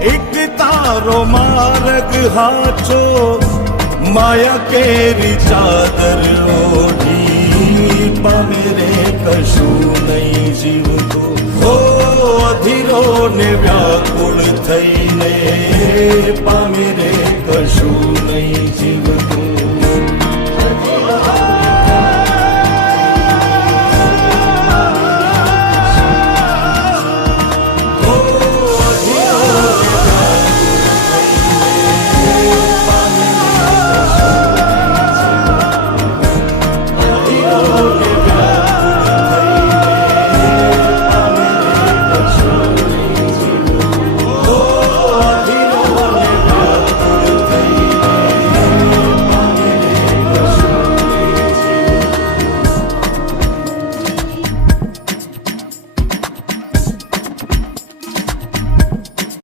એક તારો માર્ગ હાચો માયા કેરી ચાદર ઓઢી પામે રે કશું નહીં જીવતો હો અધીરો ને વ્યાકુળ થઈને